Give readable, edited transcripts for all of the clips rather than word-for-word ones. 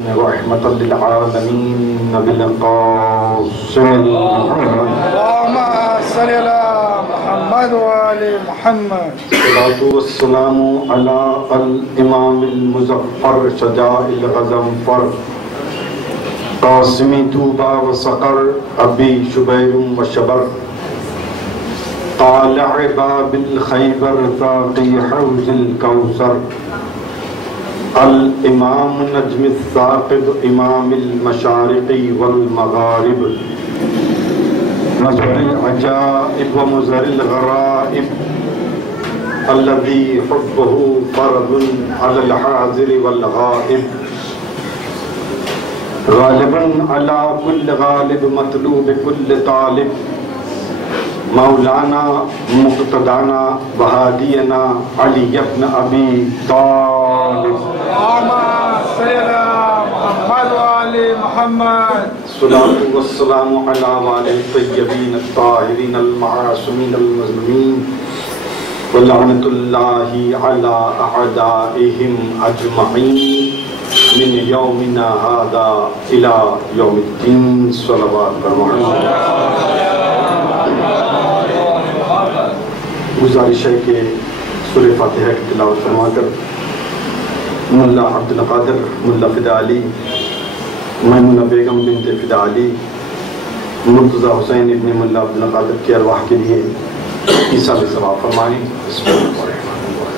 ورحمة للعالمين بالقاسم اللهم صل على محمد وآل محمد. الصلاة والسلام على الإمام المظفر شجاع الغضنفر قاسم طوبى وصقر أبي شبير وشبر طالع باب الخيبر ذاقي حوض الكوثر الامام نجم الثاقب امام المشارق والمغارب مظهر العجائب ومظهر الغرائب الذي حبه فرض على الحاضر والغائب غالبا على كل غالب مطلوب كل طالب مولانا مقتدانا وہادینا علی ابن ابی طالب اللهم صل على محمد وآل محمد. الصلاة والسلام على آل الطيبين الطاهرين المعصومين المظلومين ولعنة الله على أعدائهم أجمعين من يومنا هذا إلى يوم الدين. صلوات محمد. گزارش ہے کہ سورہ فاتحہ کی تلاوت فرما کر ملا عبد القادر ملا فدا علی میمونہ بیگم بنت فدا علی مرتضی حسین ابن ملا عبد القادر کی ارواح کے لیے ایصال ثواب فرمائیں. بسم اللہ الرحمن الرحیم.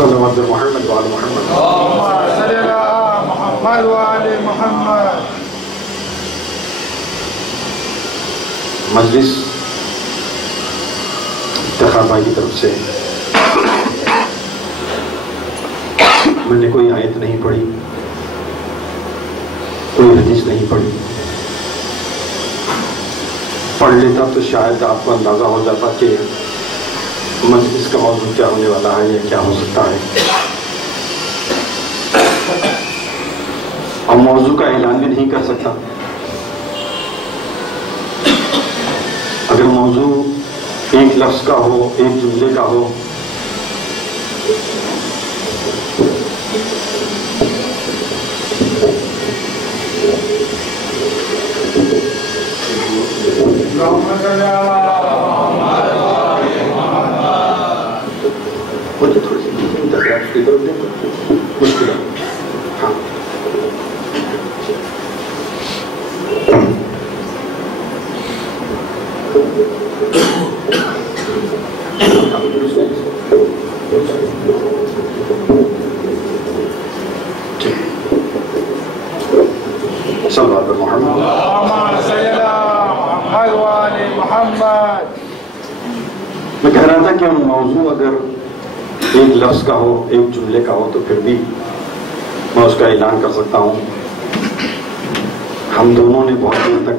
صلوات محمد وعلى محمد. اللهم صل على محمد وآل محمد. مجلس انتخاب بھائی کی طرف سے میں نے کوئی آیت نہیں پڑھی، کوئی حدیث نہیں پڑھی. پڑھ لیتا تو شاید آپ کو اندازہ ہو جاتا کہ مجلس کا موضوع کیا ہونے والا ہے یا کیا ہو سکتا ہے. اور موضوع کا اعلان بھی نہیں کر سکتا. اگر موضوع ایک لفظ کا ہو، ایک جملے کا ہو، اللهم صل على مجھے تھوڑی سی مشکل ہے. ہاں صلوات محمد. اللهم صل على محمد وآل محمد. میں کہہ رہا تھا کہ موضوع اگر ایک لفظ کا ہو، ایک جملے کا ہو تو پھر بھی میں اس کا اعلان کر سکتا ہوں. ہم دونوں نے بہت دیر تک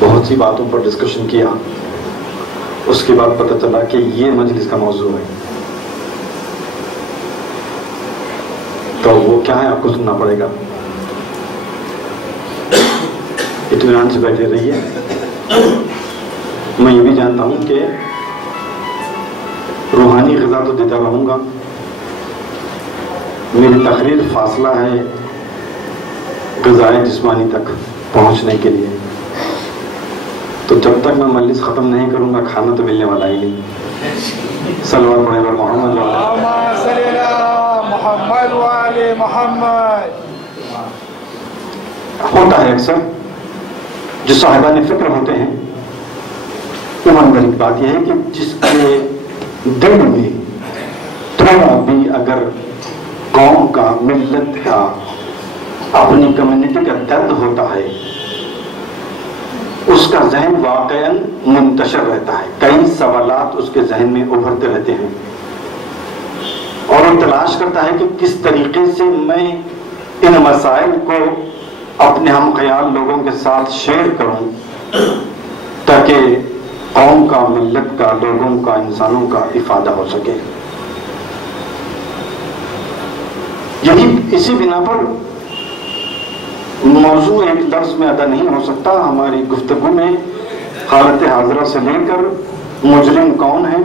بہت سی باتوں پر ڈسکشن کیا. اس کے بعد پتہ چلا کہ یہ مجلس کا موضوع ہے. تو وہ کیا ہے آپ کو سننا پڑے گا. اطمینان سے بیٹھے رہیے. میں یہ بھی جانتا ہوں کہ روحانی غذا تو دیتا رہوں گا. میری تقریر فاصلہ ہے غذائے جسمانی تک پہنچنے کے لیے. تو جب تک میں مجلس ختم نہیں کروں گا کھانا تو ملنے والا ہی نہیں. صلوات پڑھیں پر محمد. اللهم صل على محمد وآل محمد. ہوتا ہے اکثر جو صاحبان فکر ہوتے ہیں، عموماً ایک بات یہ ہے کہ جس کے دل میں تھوڑا بھی اگر قوم کا، ملت کا، اپنی کمیونٹی کا درد ہوتا ہے اس کا ذہن واقعاً منتشر رہتا ہے. کئی سوالات اس کے ذہن میں ابھرتے رہتے ہیں اور وہ تلاش کرتا ہے کہ کس طریقے سے میں ان مسائل کو اپنے ہم خیال لوگوں کے ساتھ شیئر کروں تاکہ قوم کا، ملت کا، لوگوں کا، انسانوں کا افادہ ہو سکے۔ اسی بنا پر موضوع ایک لفظ میں ادا نہیں ہو سکتا۔ ہماری گفتگو میں حالت حاضرہ سے لے کر مجرم کون ہے،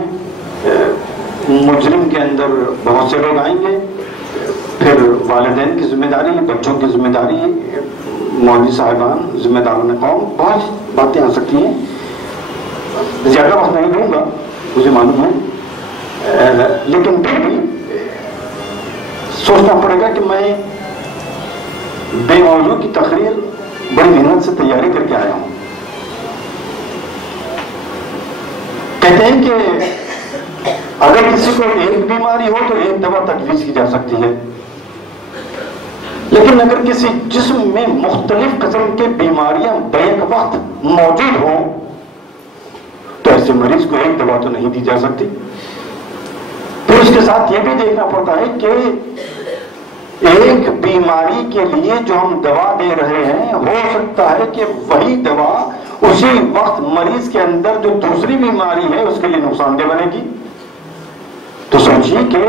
مجرم کے اندر بہت سے لوگ آئیں گے، پھر والدین کی ذمہ داری، بچوں کی ذمہ داری، مولوی صاحبان، ذمہ داران قوم، بہت باتیں آ سکتی ہیں۔ زیادہ وقت نہیں دوں گا، مجھے معلوم ہے، لیکن پھر بھی سوچنا پڑے گا کہ میں بے موضوع کی تقریر بڑی محنت سے تیاری کر کے آیا ہوں۔ کہتے ہیں کہ اگر کسی کو ایک بیماری ہو تو ایک دوا تجویز کی جا سکتی ہے، لیکن اگر کسی جسم میں مختلف قسم کے بیماریاں بیک وقت موجود ہوں تو ایسے مریض کو ایک دوا تو نہیں دی جا سکتی۔ پھر اس کے ساتھ یہ بھی دیکھنا پڑتا ہے کہ ایک بیماری کے لیے جو ہم دوا دے رہے ہیں، ہو سکتا ہے کہ وہی دوا اسی وقت مریض کے اندر جو دوسری بیماری ہے اس کے لیے نقصان دہ بنے گی۔ تو سوچیے کہ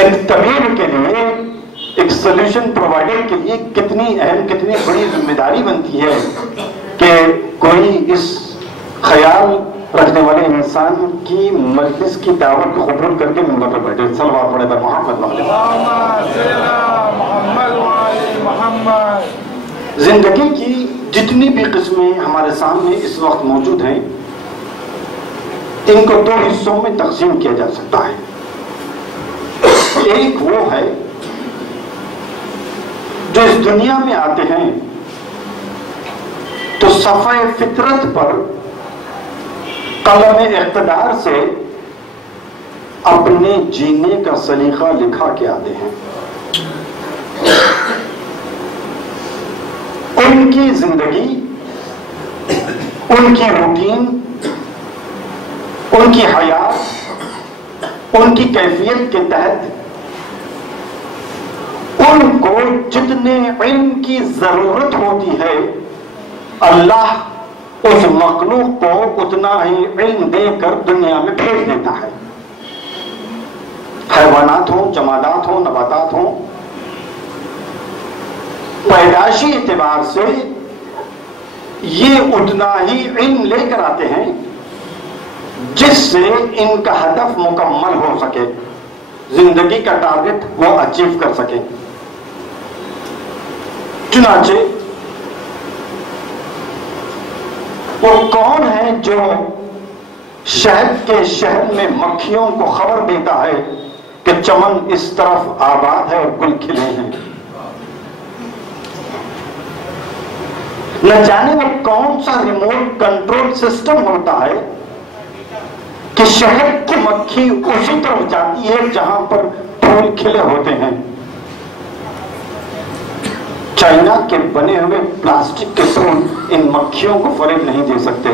ایک طبیب کے لیے، ایک سولوشن پرووائڈر کے لیے کتنی اہم، کتنی بڑی ذمہ داری بنتی ہے کہ کوئی اس خیال رکھنے والے انسان کی مجلس کی دعوت کو قبول کر کے ممبر پر بیٹھے۔ صلوات پڑھے پر محمد۔ زندگی کی جتنی بھی قسمیں ہمارے سامنے اس وقت موجود ہیں، ان کو دو حصوں میں تقسیم کیا جا سکتا ہے۔ ایک وہ ہے جو اس دنیا میں آتے ہیں تو صفحہ فطرت پر قلم اقتدار سے اپنے جینے کا سلیقہ لکھا کے آتے ہیں۔ ان کی زندگی، ان کی روٹین، ان کی حیات، ان کی کیفیت کے تحت ان کو جتنے علم کی ضرورت ہوتی ہے، اللہ اس مخلوق کو اتنا ہی علم دے کر دنیا میں بھیج دیتا ہے۔ حیوانات ہوں، جمادات ہوں، نباتات ہوں، پیدائشی اعتبار سے یہ اتنا ہی علم لے کر آتے ہیں جس سے ان کا ہدف مکمل ہو سکے، زندگی کا ٹارگٹ وہ اچیو کر سکے۔ چنانچہ وہ کون ہے جو شہد کے شہر میں مکھیوں کو خبر دیتا ہے کہ چمن اس طرف آباد ہے اور گل کھلے ہیں؟ نہ جانے وہ کون سا ریموٹ کنٹرول سسٹم ہوتا ہے کہ شہد کی مکھی اسی طرف جاتی ہے جہاں پر پھول کھلے ہوتے ہیں۔ چائنا کے بنے ہوئے پلاسٹک کے پھول ان مکھیوں کو فریب نہیں دے سکتے۔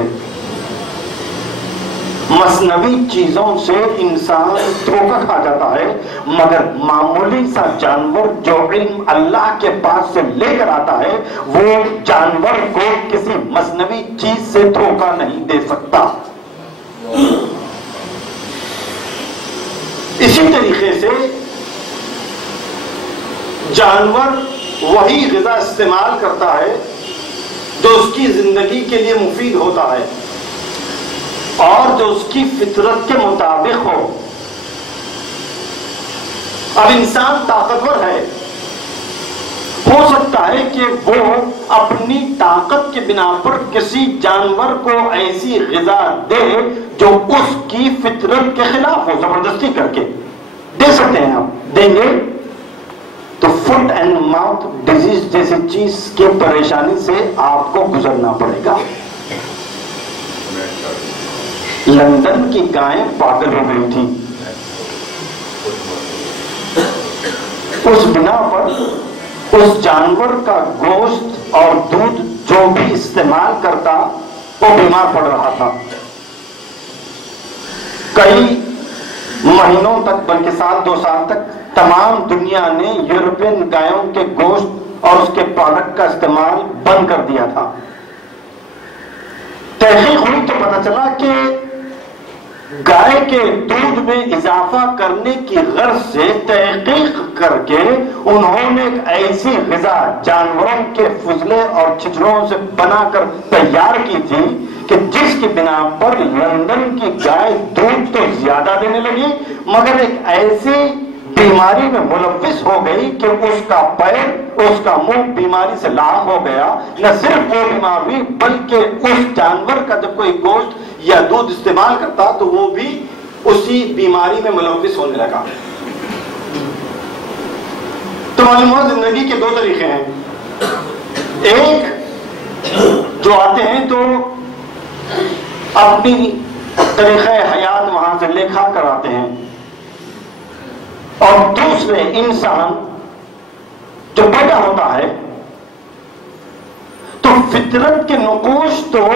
مصنوعی چیزوں سے انسان دھوکہ کھا جاتا ہے، مگر معمولی سا جانور جو علم اللہ کے پاس سے لے کر آتا ہے، وہ جانور کو کسی مصنوعی چیز سے دھوکہ نہیں دے سکتا۔ اسی طریقے سے جانور وہی غذا استعمال کرتا ہے جو اس کی زندگی کے لیے مفید ہوتا ہے اور جو اس کی فطرت کے مطابق ہو۔ اب انسان طاقتور ہے، ہو سکتا ہے کہ وہ اپنی طاقت کے بنا پر کسی جانور کو ایسی غذا دے جو اس کی فطرت کے خلاف ہو، زبردستی کر کے دے سکتے ہیں۔ آپ دیں گے تو فٹ اینڈ ماؤتھ ڈیزیز جیسی چیز کی پریشانی سے آپ کو گزرنا پڑے گا۔ لندن کی گائیں پاگل ہو گئی تھی، اس بنا پر اس جانور کا گوشت اور دودھ جو بھی استعمال کرتا وہ بیمار پڑ رہا تھا۔ کئی مہینوں تک، بلکہ سال دو سال تک تمام دنیا نے یورپین گایوں کے گوشت اور اس کے پروڈکٹ کا استعمال بند کر دیا تھا۔ تحقیق ہوئی تو پتہ چلا کہ گائے کے دودھ میں اضافہ کرنے کی غرض سے تحقیق کر کے انہوں نے ایک ایسی غذا جانوروں کے فضلے اور چھچڑوں سے بنا کر تیار کی تھی کہ جس کی بنا پر لندن کی گائے دودھ تو زیادہ دینے لگی مگر ایک ایسی بیماری میں ملوث ہو گئی کہ اس کا پیر اس کا منہ بیماری سے لاحق ہو گیا. نہ صرف وہ بیمار ہوئی بلکہ اس جانور کا جب کوئی گوشت یا دودھ استعمال کرتا تو وہ بھی اسی بیماری میں ملوث ہونے لگا. تو معلوم ہوا زندگی کے دو طریقے ہیں. ایک جو آتے ہیں تو اپنی طریقہ حیات وہاں سے لے کھا کر آتے ہیں اور دوسرے انسان جو پیدا ہوتا ہے تو فطرت کے نقوش تو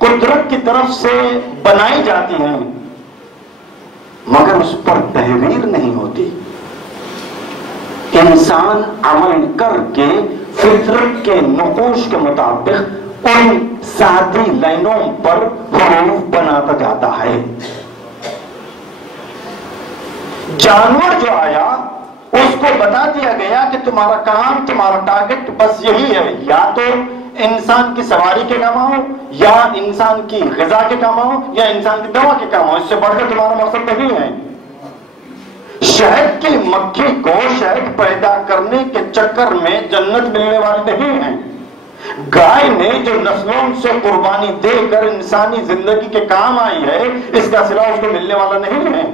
قدرت کی طرف سے بنائی جاتی ہیں مگر اس پر تحریر نہیں ہوتی. انسان عمل کر کے فطرت کے نقوش کے مطابق ان سادی لائنوں پر حروف بناتا جاتا ہے. جانور جو آیا اس کو بتا دیا گیا کہ تمہارا کام تمہارا ٹارگٹ بس یہی ہے, یا تو انسان کی سواری کے کام آؤ یا انسان کی غذا کے کام آؤ یا انسان کی دوا کے کام آؤ, اس سے بڑھ کر تمہارا مقصد نہیں ہے. شہد کی مکھی کو شہد پیدا کرنے کے چکر میں جنت ملنے والے نہیں ہیں. گائے نے جو نسلوں سے قربانی دے کر انسانی زندگی کے کام آئی ہے اس کا صلہ اس کو ملنے والا نہیں ہے.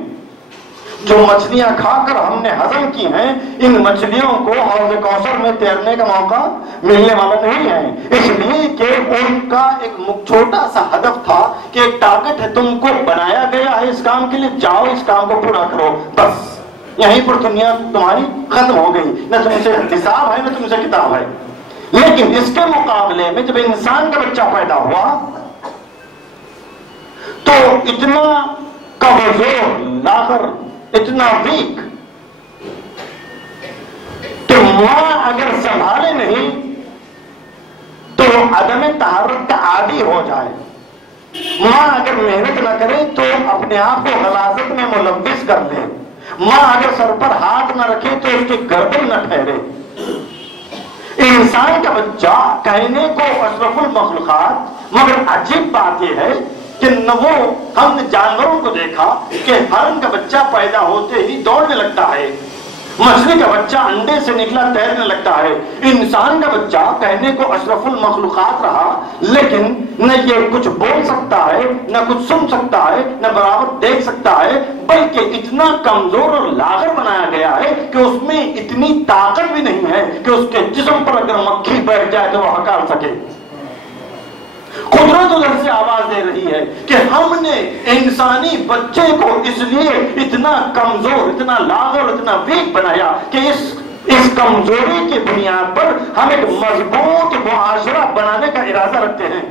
جو مچھلیاں کھا کر ہم نے ہضم کی ہیں ان مچھلیوں کو حوض کوثر میں تیرنے کا موقع ملنے والا نہیں ہے, اس لیے کہ ان کا ایک چھوٹا سا ہدف تھا کہ ایک ٹارگٹ ہے, تم کو بنایا گیا ہے اس کام کے لیے, جاؤ اس کام کو پورا کرو, بس یہیں پر دنیا تمہاری ختم ہو گئی. نہ تم سے حساب ہے نہ تم سے کتاب ہے. لیکن اس کے مقابلے میں جب انسان کا بچہ پیدا ہوا تو اتنا کمزور لاغر اتنا ویک کہ ماں اگر سنبھالے نہیں تو عدم طہارت کا عادی ہو جائے, ماں اگر محنت نہ کرے تو اپنے آپ کو غلاظت میں ملوث کر لے, ماں اگر سر پر ہاتھ نہ رکھے تو اس کی گردن نہ ٹھہرے. انسان کا بچہ کہنے کو اشرف المخلوقات مگر عجیب بات یہ ہے کہ نہ وہ ہم نے جانوروں کو دیکھا کہ ہرن کا بچہ پیدا ہوتے ہی دوڑنے لگتا ہے, مچھلی کا بچہ انڈے سے نکلا تیرنے لگتا ہے. انسان کا بچہ کہنے کو اشرف المخلوقات رہا لیکن نہ یہ کچھ بول سکتا ہے نہ کچھ سن سکتا ہے نہ برابر دیکھ سکتا ہے, بلکہ اتنا کمزور اور لاغر بنایا گیا ہے کہ اس میں اتنی طاقت بھی نہیں ہے کہ اس کے جسم پر اگر مکھی بیٹھ جائے تو وہ ہکال سکے. قدرت ادھر سے آواز دے رہی ہے کہ ہم نے انسانی بچے کو اس لیے اتنا کمزور اتنا لاغر اتنا ویک بنایا کہ اس کمزوری کی بنیاد پر ہم ایک مضبوط معاشرہ بنانے کا ارادہ رکھتے ہیں.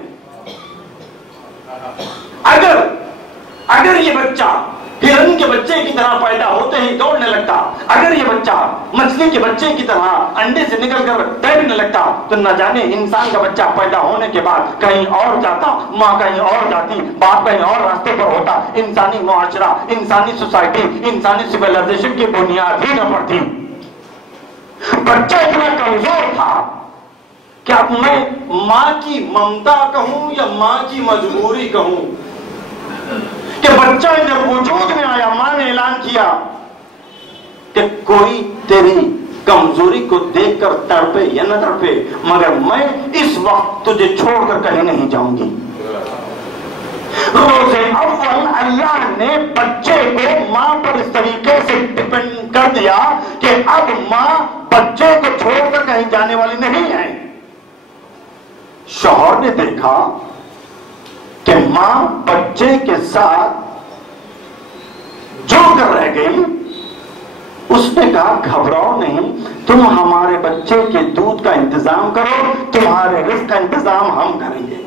اگر یہ بچہ ہرن کے بچے کی طرح پیدا ہوتے ہی دوڑنے لگتا, اگر یہ بچہ مچھلی کے بچے کی طرح انڈے سے نکل کر تیرنے لگتا تو نہ جانے انسان کا بچہ پیدا ہونے کے بعد کہیں اور جاتا, ماں کہیں اور جاتی, باپ کہیں اور راستے پر ہوتا, انسانی معاشرہ انسانی سوسائٹی انسانی سویلائزیشن کی بنیاد ہی نہ پڑتی. بچہ اتنا کمزور تھا کہ اب میں ماں کی ممتا کہوں یا ماں کی مجبوری کہوں کہ بچہ جب وجود میں آیا ماں نے اعلان کیا کہ کوئی تیری کمزوری کو دیکھ کر تڑپے یا نہ تڑپے مگر میں اس وقت تجھے چھوڑ کر کہیں نہیں جاؤں گی. روز اول اللہ نے بچے کو ماں پر اس طریقے سے ڈیپینڈ کر دیا کہ اب ماں بچے کو چھوڑ کر کہیں جانے والی نہیں ہے. شوہر نے دیکھا کہ ماں بچے کے ساتھ جو کر رہ گئی, اس نے کہا گھبراؤ نہیں, تم ہمارے بچے کے دودھ کا انتظام کرو, تمہارے رزق کا انتظام ہم کریں گے.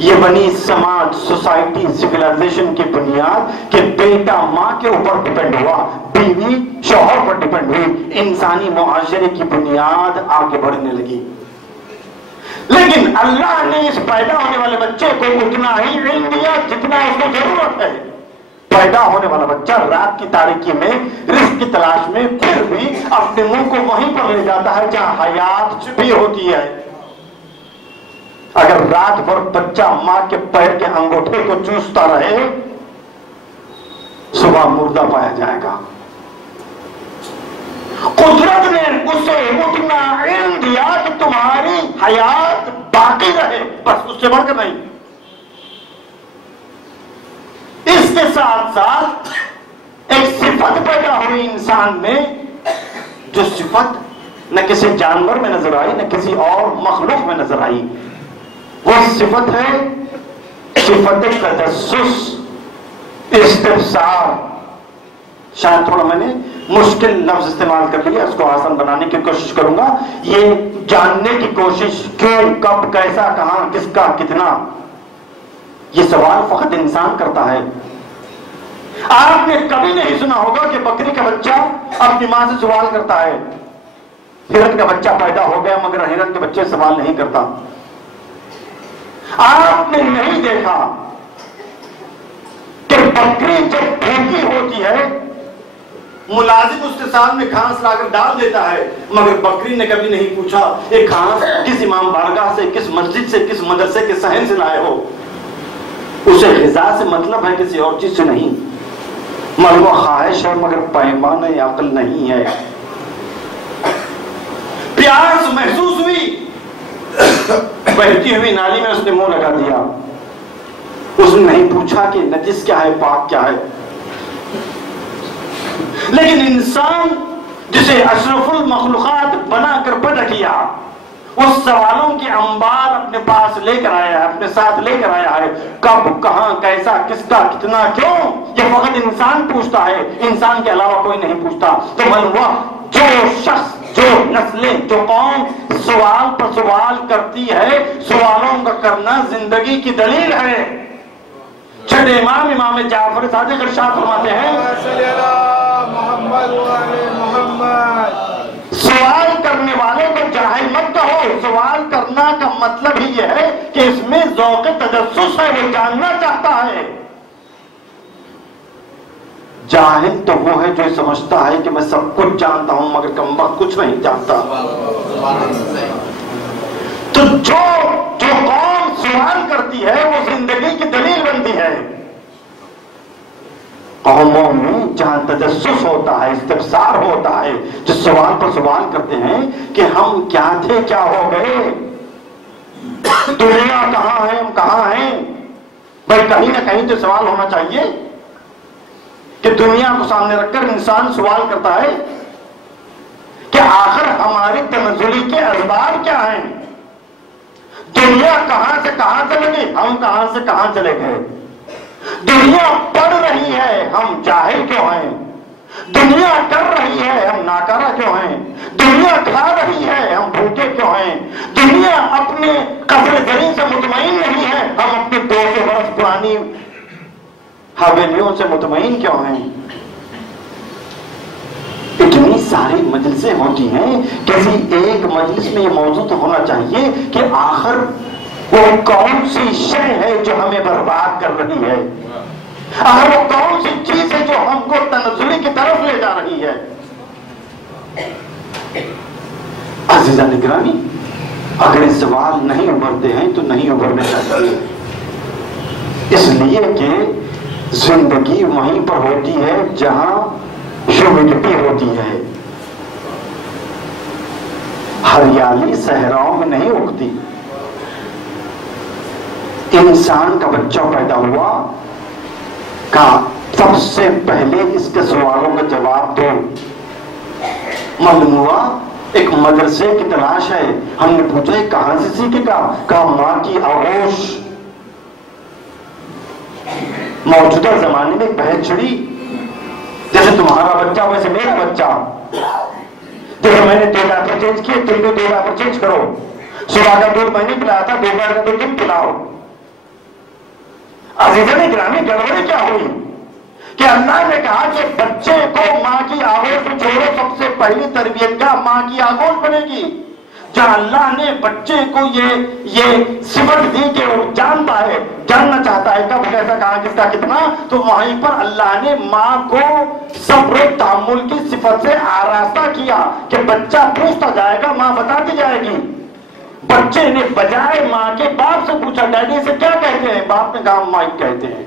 یہ بنی سماج سوسائٹی سویلائزیشن کی بنیاد کہ بیٹا ماں کے اوپر ڈیپینڈ ہوا, بیوی شوہر پر ڈیپینڈ ہوئی, انسانی معاشرے کی بنیاد آگے بڑھنے لگی. لیکن اللہ نے اس پیدا ہونے والے بچے کو اتنا ہی علم دیا جتنا اس کو ضرورت ہے. پیدا ہونے والا بچہ رات کی تاریکی میں رزق کی تلاش میں پھر بھی اپنے منہ کو وہیں پر لے جاتا ہے جہاں حیات چھپی ہوتی ہے. اگر رات بھر بچہ ماں کے پیر کے انگوٹھے کو چوستا رہے صبح مردہ پایا جائے گا. قدرت نے اسے اتنا علم دیا کہ تمہاری حیات باقی رہے، بس اس سے بڑھ کر نہیں. اس کے ساتھ ساتھ ایک صفت پیدا ہوئی انسان میں، جو صفت نہ کسی جانور میں نظر آئی نہ کسی اور مخلوق میں نظر آئی. وہ صفت ہے صفت تجسس، استفسار. شاید تھوڑا میں نے مشکل لفظ استعمال کر لیا، اس کو آسان بنانے کی کوشش کروں گا. یہ جاننے کی کوشش، کیوں، کب، کیسا، کہاں، کس کا، کتنا، یہ سوال فقط انسان کرتا ہے. آپ نے کبھی نہیں سنا ہوگا کہ بکری کا بچہ اپنی ماں سے سوال کرتا ہے. ہرن کا بچہ پیدا ہو گیا مگر ہرن کے بچے سوال نہیں کرتا. آپ نے نہیں دیکھا کہ بکری جب بھوکی ہوتی ہے ملازم اس کے سامنے گھاس لا کر ڈال دیتا ہے، مگر بکری نے کبھی نہیں پوچھا یہ گھاس کس امام بارگاہ سے، کس مسجد سے، کس مدرسے کے صحن سے لائے ہو. اسے غذا سے مطلب ہے، کسی اور چیز سے نہیں. مگر وہ خواہش ہے مگر پیمانہ عقل نہیں ہے. پیاس محسوس ہوئی، بہتی ہوئی نالی میں اس نے منہ لگا دیا. اس نے نہیں پوچھا کہ نجس کیا ہے، پاک کیا ہے. لیکن انسان جسے اشرف المخلوقات بنا کر پیدا کیا، اس سوالوں کے انبار اپنے پاس لے کر آیا ہے، اپنے ساتھ لے کر آیا ہے. کب، کہاں، کیسا، کس کا، کتنا، کیوں، یہ فقط انسان پوچھتا ہے، انسان کے علاوہ کوئی نہیں پوچھتا. تو من وہ جو شخص، جو نسلیں، جو قوم سوال پر سوال کرتی ہے، سوالوں کا کرنا زندگی کی دلیل ہے. چھٹے امام جعفر صادق ارشاد فرماتے ہیں، سوال کرنے والے کو جاہل مت کہو. سوال کرنا کا مطلب ہی یہ ہے کہ اس میں ذوق تجسس ہے، وہ جاننا چاہتا ہے. جاہل تو وہ ہے جو سمجھتا ہے کہ میں سب کچھ جانتا ہوں مگر کمبخت کچھ نہیں جانتا. تو جو قوم سوال کرتی ہے وہ زندگی کی دلیل بنتی ہے. قوموں میں جہاں تجسس ہوتا ہے، استفسار ہوتا ہے، جو سوال پر سوال کرتے ہیں کہ ہم کیا تھے، کیا ہو گئے، دنیا کہاں ہے، ہم کہاں ہیں. بھائی کہیں نہ کہیں تو سوال ہونا چاہیے کہ دنیا کو سامنے رکھ کر انسان سوال کرتا ہے کہ آخر ہماری تنزلی کے اسباب کیا ہیں. دنیا کہاں سے کہاں چلے گئی، ہم کہاں سے کہاں چلے گئے. دنیا پڑھ رہی ہے، ہم جاہل کیوں ہیں. دنیا کر رہی ہے، ہم ناکارہ کیوں ہیں. دنیا کھا رہی ہے، ہم بھوکے کیوں ہیں. دنیا اپنے قصر زرین سے مطمئن نہیں ہے، ہم اپنی 200 برس پرانی حویلیوں سے مطمئن کیوں ہیں. اتنی ساری مجلسیں ہوتی ہیں، کسی ایک مجلس میں یہ موضوع تو ہونا چاہیے کہ آخر وہ کون سی شے ہے جو ہمیں برباد کر رہی ہے، آخر وہ کون سی چیز ہے جو ہم کو تنزلی کی طرف لے جا رہی ہے. عزیزان گرامی، اگر یہ سوال نہیں ابھرتے ہیں تو نہیں ابھرنے چاہیے، اس لیے کہ زندگی وہیں پر ہوتی ہے جہاں ہیومیڈیٹی ہوتی ہے. ہریالی صحراؤں میں نہیں اگتی. انسان کا بچہ پیدا ہوا، کہا سب سے پہلے اس کے سوالوں کا جواب دو. معلوم ہوا ایک مدرسے کی تلاش ہے. ہم نے پوچھا کہاں سے سیکھے گا، کہا ماں کی آغوش. موجودہ زمانے میں بحث چھڑی، جیسے تمہارا بچہ ویسے میرا بچہ. جیسے میں نے 2 ڈائپر چینج کیے، تم بھی 2 ڈائپر چینج کرو. صبح کا دودھ میں نے پلایا تھا، دوپہر کا دودھ تم پلاؤ. عزیزان گرامی، گڑبڑی کیا ہوئی کہ اللہ نے کہا کہ بچے کو ماں کی آغوش میں چھوڑو. سب سے پہلی تربیت کا ماں کی آغوش بنے گی. جہاں اللہ نے بچے کو یہ صفت دی کہ وہ جانتا ہے، جاننا چاہتا ہے کب کیسا کہاں کس کا کتنا، تو وہیں پر اللہ نے ماں کو صبر و تحمل کی صفت سے آراستہ کیا کہ بچہ پوچھتا جائے گا، ماں بتاتی جائے گی۔ بچے نے بجائے ماں کے باپ سے پوچھا ڈیڈی سے کیا کہتے ہیں، باپ نے کہا مائک کہتے ہیں۔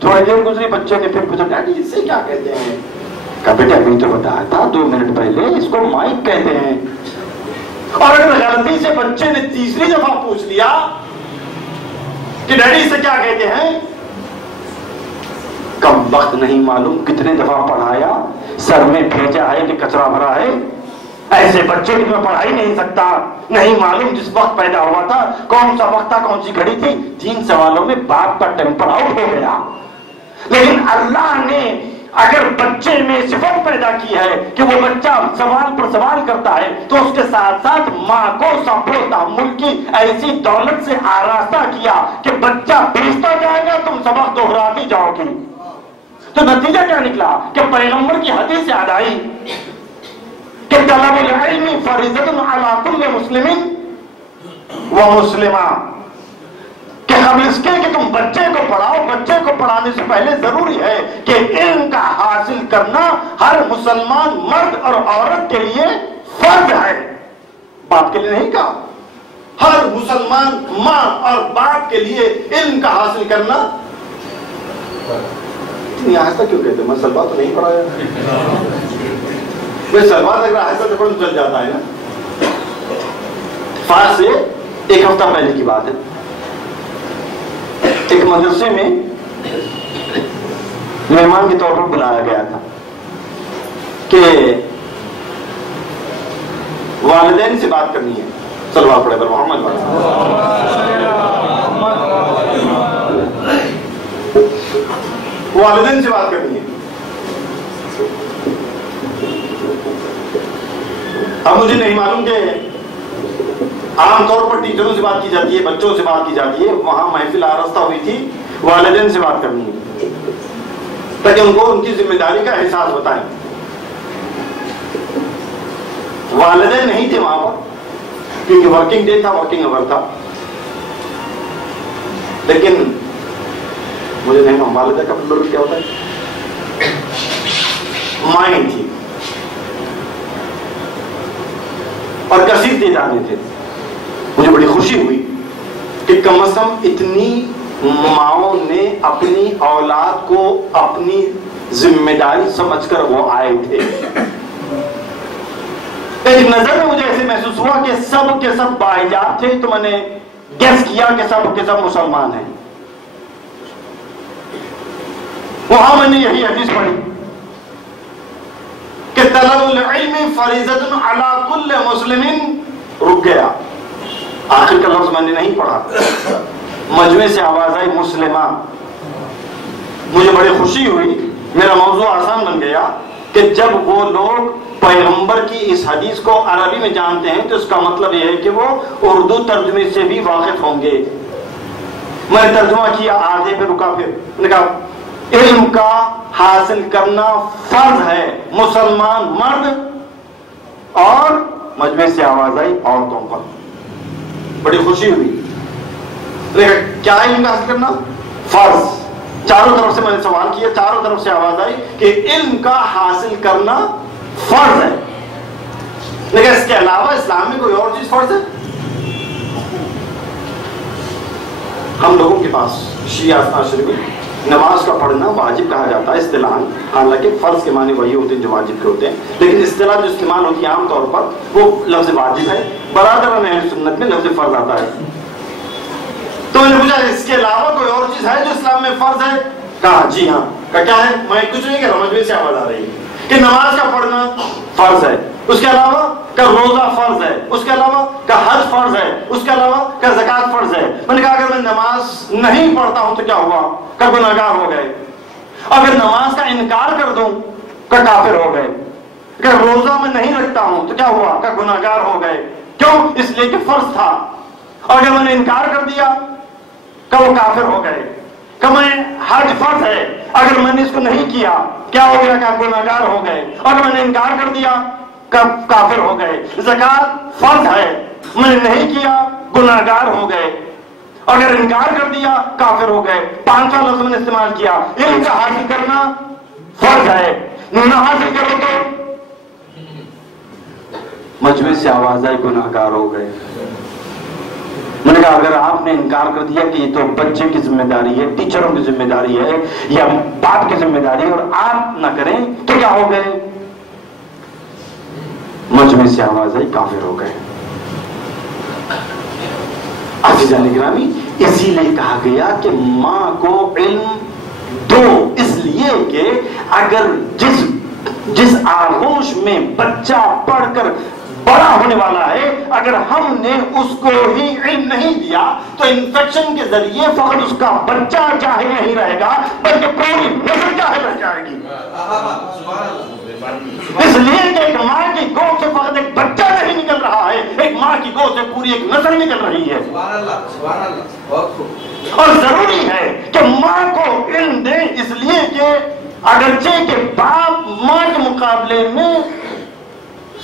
تھوڑی دیر گزری، بچے نے پھر پوچھا ڈیڈی اس سے کیا کہتے ہیں، کہا بیٹا ابھی تو بتایا تھا 2 منٹ پہلے، اس کو مائک کہتے ہیں۔ اور اگر غلطی سے بچے نے تیسری دفعہ پوچھ لیا کہ ڈیڈی سے کیا کہتے ہیں، کم وقت نہیں معلوم کتنے دفعہ پڑھایا، سر میں بھیجا ہے کہ کچرا بھرا ہے، ایسے بچے کی میں پڑھا ہی نہیں سکتا، نہیں معلوم جس وقت پیدا ہوا تھا کون سا وقت تھا، کون سی گھڑی تھی۔ 3 سوالوں میں باپ کا ٹیمپر آؤٹ ہو گیا۔ لیکن اللہ نے اگر بچے میں صفت پیدا کی ہے کہ وہ بچہ سوال پر سوال کرتا ہے، تو اس کے ساتھ ساتھ ماں کو صبر و تحمل کی ایسی دولت سے آراستہ کیا کہ بچہ پوچھتا جائے گا، تم سبق دہراتی جاؤ گی۔ تو نتیجہ کیا نکلا کہ پیغمبر کی حدیث یاد آئی کہ طلب العلم فریضۃ علی کل مسلم و مسلمہ، کہ قبل اس کے کہ تم بچے کو پڑھاؤ، بچے کو پڑھانے سے پہلے ضروری ہے کہ علم کا حاصل کرنا ہر مسلمان مرد اور عورت کے لیے فرض ہے، باپ کے لیے نہیں کہا، ہر مسلمان ماں اور باپ کے لیے علم کا حاصل کرنا۔ اتنی آہستہ کیوں کہتے ہیں، میں سلوا تو نہیں پڑھایا، میں سلوا اگر آہستہ سے پڑھوں چل جاتا ہے نا۔ فارس سے 1 ہفتہ پہلے کی بات ہے، ایک مدرسے میں مہمان کے طور پر بلایا گیا تھا کہ والدین سے بات کرنی ہے، صلوات پڑھے پر محمد والدین سے بات کرنی ہے۔ اب مجھے نہیں معلوم کہ عام طور پر ٹیچروں سے بات کی جاتی ہے، بچوں سے بات کی جاتی ہے، وہاں محفل آراستہ ہوئی تھی والدین سے بات کرنی ہے تاکہ ان کو ان کی ذمہ داری کا احساس بتائیں۔ والدین نہیں تھے وہاں پر کیونکہ ورکنگ ڈے تھا، ورکنگ آور تھا، لیکن مجھے نہیں معلوم والدہ کا مطلب کیا ہوتا ہے، مائیں تھی اور کثیر تعداد میں تھے۔ مجھے بڑی خوشی ہوئی کہ کم از کم اتنی ماؤں نے اپنی اولاد کو اپنی ذمہ داری سمجھ کر وہ آئے تھے۔ ایک نظر میں مجھے ایسے محسوس ہوا کہ سب کے سب باحجاب تھے، تو میں نے گیس کیا کہ سب کے سب مسلمان ہیں۔ وہاں میں نے یہی حدیث پڑھی کہ طلب العلم فریضۃ علی کل مسلم، رک گیا، آخر کا لفظ میں نے نہیں پڑھا، مجمع سے آواز آئی مسلمہ۔ مجھے بڑی خوشی ہوئی، میرا موضوع آسان بن گیا کہ جب وہ لوگ پیغمبر کی اس حدیث کو عربی میں جانتے ہیں تو اس کا مطلب یہ ہے کہ وہ اردو ترجمے سے بھی واقف ہوں گے۔ میں نے ترجمہ کیا، آدھے پہ رکا، پھر میں نے کہا علم کا حاصل کرنا فرض ہے مسلمان مرد اور مجمع سے آواز آئی عورتوں پر۔ بڑی خوشی ہوئی، کیا علم کا حاصل کرنا فرض؟ چاروں طرف سے میں نے سوال کیا، چاروں طرف سے آواز آئی کہ علم کا حاصل کرنا فرض ہے، لیکن اس کے علاوہ اسلام میں کوئی اور چیز فرض ہے؟ ہم لوگوں کے پاس شیعہ شریف نماز کا پڑھنا واجب کہا جاتا ہے اصطلاحاً، حالانکہ فرض کے معنی وہی ہوتے ہیں جو واجب کے ہوتے ہیں، لیکن اصطلاح جو استعمال ہوتی ہے عام طور پر وہ لفظ واجب ہے، برادران اہل سنت میں لفظ فرض آتا ہے۔ تو میں نے پوچھا اس کے علاوہ کوئی اور چیز ہے جو اسلام میں فرض ہے؟ کہا جی ہاں۔ کہا کیا ہے؟ میں کچھ نہیں کہہ رہا، مجمع سے آواز آ رہی ہے کہ نماز کا پڑھنا فرض ہے، اس کے علاوہ کا روزہ فرض ہے، اس کے علاوہ کا حج فرض ہے، اس کے علاوہ کا زکوٰۃ فرض ہے۔ میں نے کہا اگر میں نماز نہیں پڑھتا ہوں تو کیا ہوا؟ کہ گناہگار ہو گئے۔ اگر نماز کا انکار کر دوں کہ کافر ہو گئے۔ اگر روزہ میں نہیں رکھتا ہوں تو کیا ہوا؟ کہ گناہگار ہو گئے۔ کیوں؟ اس لیے کہ فرض تھا، اور اگر میں نے انکار کر دیا کہ وہ کافر ہو گئے۔ کہ میں حج فرض ہے، اگر میں نے اس کو نہیں کیا کیا ہو گیا؟ کہ گناہگار ہو گئے۔ اگر میں نے انکار کر دیا کافر ہو گئے، زکات فرض ہے میں نے نہیں کیا گناہگار ہو گئے، اگر انکار کر دیا کافر ہو گئے۔ 500 لفظ میں نے استعمال کیا، علم کا حاصل کرنا فرض ہے، نہ حاصل کرو تو مجمع سے آواز آئی گناہگار ہو گئے۔ میں نے کہا اگر آپ نے انکار کر دیا کہ یہ تو بچے کی ذمہ داری ہے، ٹیچروں کی ذمہ داری ہے یا باپ کی ذمہ داری ہے اور آپ نہ کریں تو کیا ہو گئے؟ مجمع سے آواز آئی کافر ہو گئے۔ عزیزان گرامی، اسی لیے کہا گیا کہ ماں کو علم دو، اس لیے کہ اگر جس آغوش میں بچہ پڑھ کر بڑا ہونے والا ہے، اگر ہم نے اس کو ہی علم نہیں دیا تو انفیکشن کے ذریعے فقط اس کا بچہ جاہل نہیں رہے گا بلکہ پوری نسل جاہل رہ جائے گی۔ اس لیے کہ ایک ماں کی گود سے فقط ایک بچہ نہیں نکل رہا ہے، ایک ماں کی گود سے پوری ایک نسل نکل رہی ہے۔ اور ضروری ہے کہ ماں کو علم دیں، اس لیے کہ اگرچہ کہ باپ ماں کے مقابلے میں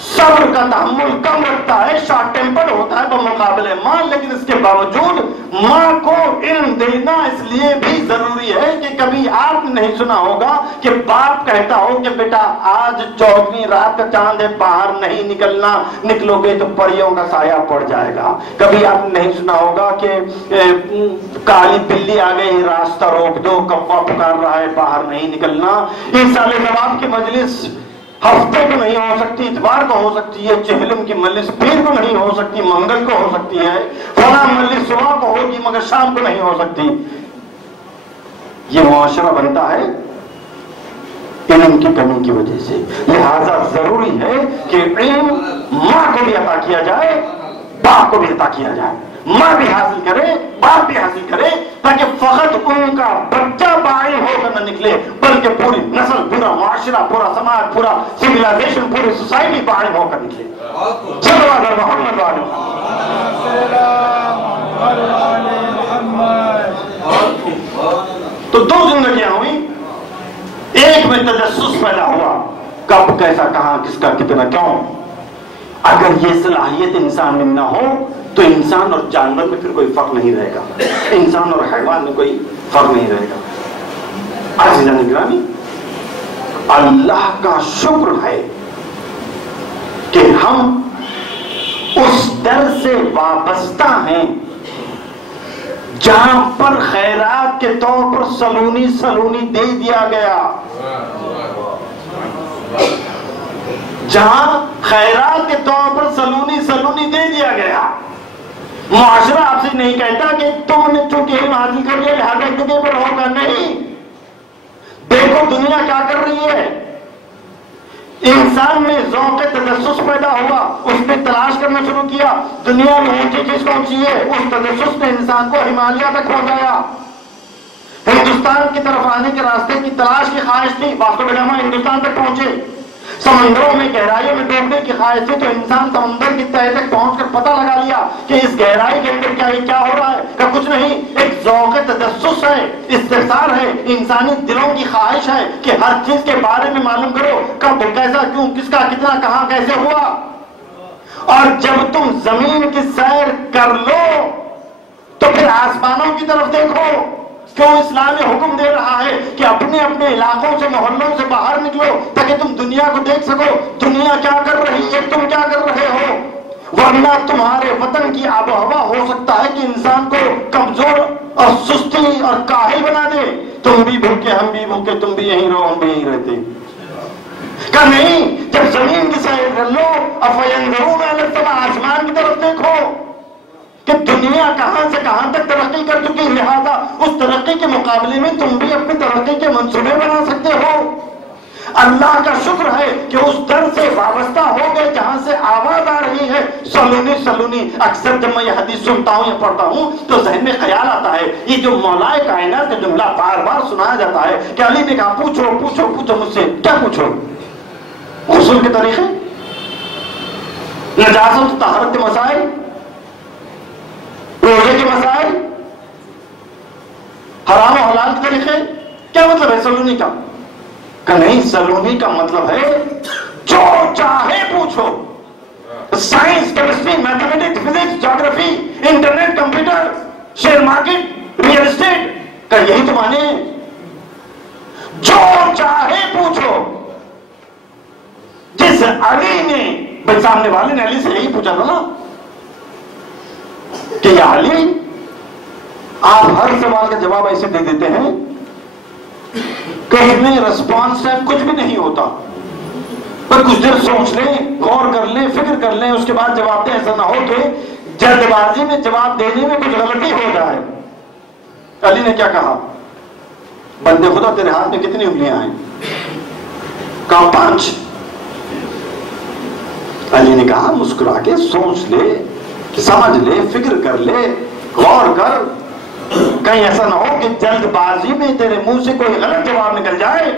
صبر کا تحمل کم رکھتا ہے، شارٹ ٹیمپرڈ ہوتا ہے بمقابلے ماں، لیکن اس کے باوجود ماں کو علم دینا اس لیے بھی ضروری ہے کہ کبھی آپ نے نہیں سنا ہوگا کہ باپ کہتا ہو کہ بیٹا آج 14ویں رات کا چاند ہے، باہر نہیں نکلنا، نکلو گے تو پریوں کا سایہ پڑ جائے گا۔ کبھی آپ نے نہیں سنا ہوگا کہ کالی بلی آ گئی، راستہ روک دو، کوا پکار رہا ہے، باہر نہیں نکلنا۔ اس سال نواب کی مجلس ہفتے کو نہیں ہو سکتی، اتوار کو ہو سکتی ہے، چہلم کی مجلس پیر کو نہیں ہو سکتی، منگل کو ہو سکتی ہے، فلاں مجلس صبح کو ہوگی مگر شام کو نہیں ہو سکتی۔ یہ معاشرہ بنتا ہے علم کی کمی کی وجہ سے، لہذا ضروری ہے کہ علم ماں کو بھی عطا کیا جائے، باپ کو بھی عطا کیا جائے، ماں بھی حاصل کرے، باپ بھی حاصل کرے، تاکہ فقط ان کا بچہ باعث ہو کر نہ نکلے بلکہ پوری نسل، پورا معاشرہ، پورا سماج، پورا سویلائزیشن، پوری سوسائٹی باعث ہو کر نکلے۔ چلو اگر محمد والے تو 2 زندگیاں ہوئی، ایک میں تجسس پیدا ہوا، کب، کیسا، کہاں، کس کا، کتنا، کیوں۔ اگر یہ صلاحیت انسان میں نہ ہو تو انسان اور جانور میں پھر کوئی فرق نہیں رہے گا، انسان اور حیوان میں کوئی فرق نہیں رہے گا۔ عزیزان گرامی، اللہ کا شکر ہے کہ ہم اس در سے وابستہ ہیں جہاں پر خیرات کے طور پر سلونی دے دیا گیا، جہاں خیرات کے طور پر سلونی دے دیا گیا۔ معاشرہ آپ سے نہیں کہتا کہ تم نے چونکہ علم حاصل کر لیا لہذا جگہ پر ہوگا، نہیں۔ دیکھو دنیا کیا کر رہی ہے، انسان میں ذوق تجسس پیدا ہوا، اس نے تلاش کرنا شروع کیا، دنیا میں اونچی چیز پہنچی ہے، اس تجسس نے انسان کو ہمالیہ تک پہنچایا۔ ہندوستان کی طرف آنے کے راستے کی تلاش کی خواہش تھی، واسکو دا گاما ہندوستان تک پہنچے۔ سمندروں میں گہرائیوں میں ڈوبنے کی خواہش تھی تو انسان سمندر کی تہہ تک پہنچ کر پتہ لگا لیا کہ اس گہرائی کے اندر کیا ہو رہا ہے، کہ کچھ نہیں، ایک ذوق تجسس ہے، استحصال ہے، انسانی دلوں کی خواہش ہے کہ ہر چیز کے بارے میں معلوم کرو، کب، کیسا، کیوں، کس کا، کتنا، کہاں، کیسے ہوا۔ اور جب تم زمین کی سیر کر لو تو پھر آسمانوں کی طرف دیکھو۔ کیوں اسلام یہ حکم دے رہا ہے کہ اپنے اپنے علاقوں سے، محلوں سے باہر نکلو تاکہ تم دنیا کو دیکھ سکو، دنیا کیا کر رہی ہے، تم کیا کر رہے ہو، ورنہ تمہارے وطن کی آب و ہوا ہو سکتا ہے کہ انسان کو کمزور اور سستی اور کاہل بنا دے۔ تم بھی بھوکے، ہم بھی بھوکے، تم بھی یہیں رہو، ہم بھی یہیں رہتے۔ کہ نہیں، جب زمین کی سیر کر لو، افینظرون الی السماء، آسمان کی طرف دیکھو کہ دنیا کہاں سے کہاں تک ترقی کر چکی، لہذا اس ترقی کے مقابلے میں تم بھی اپنی ترقی کے منصوبے بنا سکتے ہو۔ اللہ کا شکر ہے کہ اس در سے وابستہ ہو گئے جہاں سے آواز آ رہی ہے سلونی۔ اکثر جب میں یہ حدیث سنتا ہوں یا پڑھتا ہوں تو ذہن میں خیال آتا ہے، یہ جو مولائے کائنات کا جملہ بار بار سنایا جاتا ہے کہ علی نے کہا پوچھو مجھ سے، کیا پوچھو؟ غسل کے طریقے، نجاست طہارت کے مسائل، روزے کے مسائل، حرام و حلال کے طریقے، کیا مطلب ہے سلونی کا؟ کہ نہیں، سلونی کا مطلب ہے جو چاہے پوچھو، سائنس، کیمسٹری، میتھمیٹکس، فزکس، جغرافی، internet, computer, share market, real estate کا یہی تو معنی ہے، جو چاہے پوچھو۔ جس علی نے، بھائی سامنے والے نے علی سے یہی پوچھا تھا نا کہ یا علی آپ ہر سوال کا جواب ایسے دے دیتے ہیں کہ اس میں رسپانس ٹائم کچھ بھی نہیں ہوتا، پر کچھ دیر سوچ لیں، غور کر لیں، فکر کر لیں، اس کے بعد جواب دیں، ایسا نہ ہو کہ جلد بازی میں جواب دینے میں کچھ غلطی ہو جائے۔ علی نے کیا کہا؟ بندے خدا تیرے ہاتھ میں کتنی انگلیاں ہیں؟ کہا 5۔ علی نے کہا مسکرا کے سوچ لے، سمجھ لے، فکر کر لے، غور کر، کہیں ایسا نہ ہو کہ جلد بازی میں تیرے منہ سے کوئی غلط جواب نکل جائے۔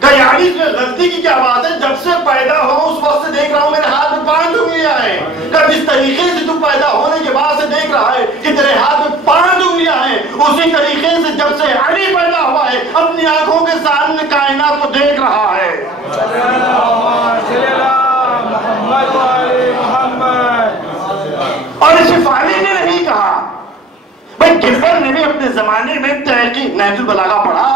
کہیں علی اس میں غلطی کی کیا بات ہے؟ جب سے پیدا ہو اس وقت سے دیکھ رہا ہوں میرے ہاتھ میں 5 انگلیاں ہیں۔ کہ جس طریقے سے تو پیدا ہونے کے بعد سے دیکھ رہا ہے کہ تیرے ہاتھ میں 5 انگلیاں ہیں، اسی طریقے سے جب سے علی پیدا ہوا ہے اپنی آنکھوں کے سامنے کائنات کو دیکھ رہا ہے۔ اور صرف علی نے نہیں کہا، بھائی گلبر نے بھی اپنے زمانے میں تحقیق نہج البلاغہ پڑھا،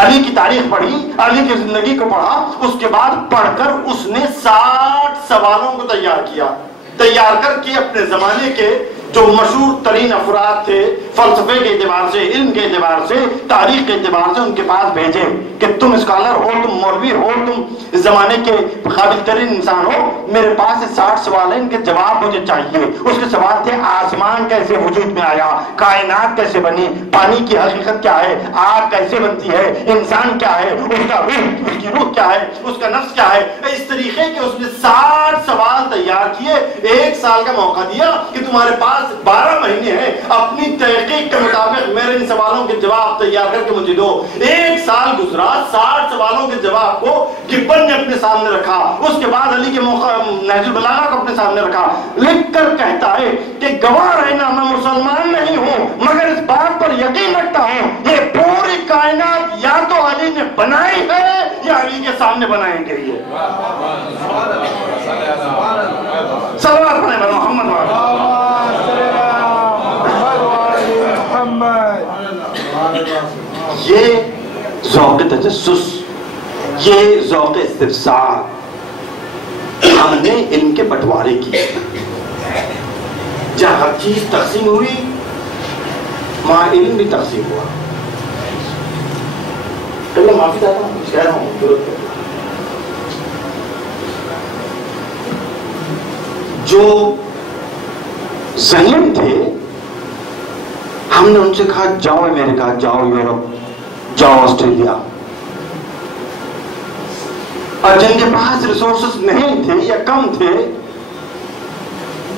علی کی تاریخ پڑھی، علی کی زندگی کو پڑھا، اس کے بعد پڑھ کر اس نے 60 سوالوں کو تیار کر کے اپنے زمانے کے جو مشہور ترین افراد تھے، فلسفے کے اعتبار سے، علم کے اعتبار سے، تاریخ کے اعتبار سے، ان کے پاس بھیجے کہ تم اسکالر ہو، تم مولوی ہو، تم اس زمانے کے قابل ترین انسان ہو، میرے پاس 60 سوال ہیں، ان کے جواب مجھے چاہیے۔ اس کے سوال تھے آسمان کیسے وجود میں آیا، کائنات کیسے بنی، پانی کی حقیقت کیا ہے، آگ کیسے بنتی ہے، انسان کیا ہے، اس کا روح، اس کی روح کیا ہے، اس کا نفس کیا ہے۔ اس طریقے کے اس نے 60 سوال تیار کیے، 1 سال کا موقع دیا کہ تمہارے پاس 12 مہینے ہیں، اپنی تحقیق کے مطابق میرے ان سوالوں کے جواب تیار کر کے مجھے دو۔ 1 سال گزرا، 60 سوالوں کے جواب کو گبن نے اپنے سامنے رکھا، اس کے بعد علی کے نہج البلاغہ کو اپنے سامنے رکھا، لکھ کر کہتا ہے کہ گواہ رہنا میں مسلمان نہیں ہوں مگر اس بات پر یقین رکھتا ہوں یہ پوری کائنات یا تو علی نے بنائی ہے یا علی کے سامنے بنائی گئی ہے۔ صلوات پڑھیں بھائی محمد یہ ذوق تجسس، یہ ذوق استفسار ہم نے علم کے بٹوارے کی، جہاں ہر چیز تقسیم ہوئی وہاں علم بھی تقسیم ہوا۔ میں معافی چاہتا ہوں، کہہ رہا ہوں ضرورت ہے۔ جو ظالم تھے ہم نے ان سے کہا جاؤ امریکہ، جاؤ یورپ، جاؤ آسٹریلیا، اور جن کے پاس ریسورسز نہیں تھے یا کم تھے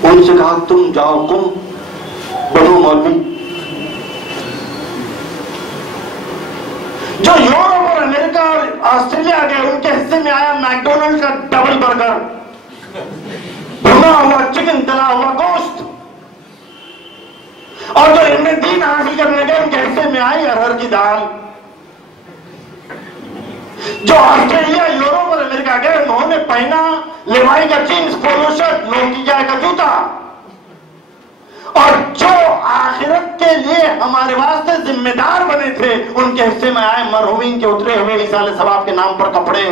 ان سے کہا تم جاؤ، تم بنو مولوی۔ جو یورپ اور امریکہ اور آسٹریلیا گئے ان کے حصے میں آیا میکڈونلڈ کا ڈبل برگر، بھنا ہوا چکن، تلا ہوا گوشت، اور جو علم دین حاصل کرنے گئے ان کے حصے میں آئی ارہر کی دال۔ جو آسٹریلیا، یورپ اور امریکہ گئے انہوں نے پہنا لیوائی کا جینس، پولو شرٹ، نوکیا کا جوتا، اور جو آخرت کے لیے ہمارے واسطے ذمہ دار بنے تھے ان کے حصے میں آئے مرحومین کے اترے ہوئے ایصال ثواب کے نام پر کپڑے۔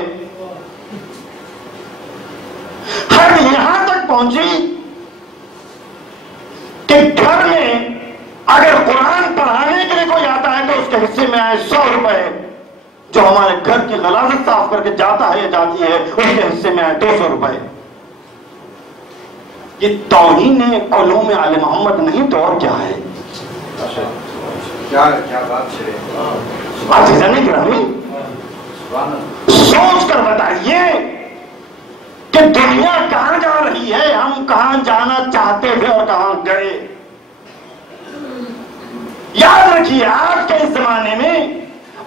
حد یہاں تک پہنچی کہ گھر میں اگر قرآن پڑھانے کے لیے کوئی آتا ہے تو اس کے حصے میں آئے 100 روپے، جو ہمارے گھر کی غلاظت صاف کر کے جاتا ہے یا جاتی ہے اس کے حصے میں آئے 200 روپے۔ یہ توہین علوم آل محمد نہیں تو اور کیا ہے؟ عزیزان گرامی، سوچ کر بتائیے کہ دنیا کہاں جا رہی ہے، ہم کہاں جانا چاہتے تھے اور کہاں گئے۔ یاد رکھیے آج کے اس زمانے میں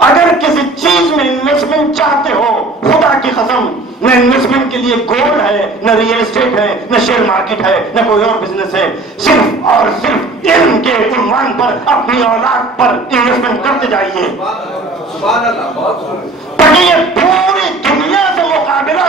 اگر کسی چیز میں انویسٹمنٹ چاہتے ہو، خدا کی قسم نہ انویسٹمنٹ کے لیے گولڈ ہے، نہ ریئل اسٹیٹ ہے، نہ شیئر مارکیٹ ہے، نہ کوئی اور بزنس ہے، صرف اور صرف علم کے عنوان پر اپنی اولاد پر انویسٹمنٹ کرتے جائیے، تاکہ یہ پوری دنیا سے مقابلہ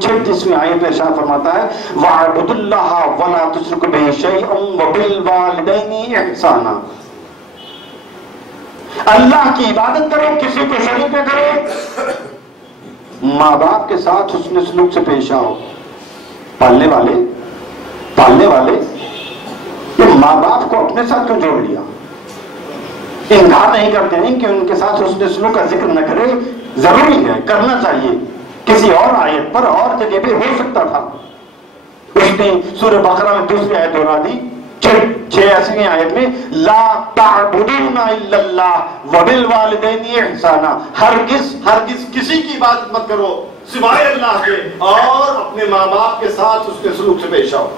36ویں آیت میں ارشاد فرماتا ہے وَاعْبُدُوا اللَّهَ وَلَا تُشْرِكُوا بِهِ شَيْئًا وَبِالْوَالِدَيْنِ إِحْسَانًا، اللہ کی عبادت کرو، کسی کو شریک نہ کرو، ماں باپ کے ساتھ حسن سلوک سے پیش آؤ۔ پالنے والے یہ ماں باپ کو اپنے ساتھ کیوں جوڑ لیا؟ انکار نہیں کرتے ہیں کہ ان کے ساتھ حسن سلوک کا ذکر نہ کرے، ضروری ہے، کرنا چاہیے، کسی اور آیت پر اور جگہ بھی ہو سکتا تھا۔ اس نے سورہ بقرہ میں دوسری آیت دہرا دی 86ویں آیت میں لا تعبدون الا اللہ وبالوالدین احسانا، ہرگز کسی کی عبادت مت کرو سوائے اللہ کے، اور اپنے ماں باپ کے ساتھ اس کے سلوک سے پیش آؤ۔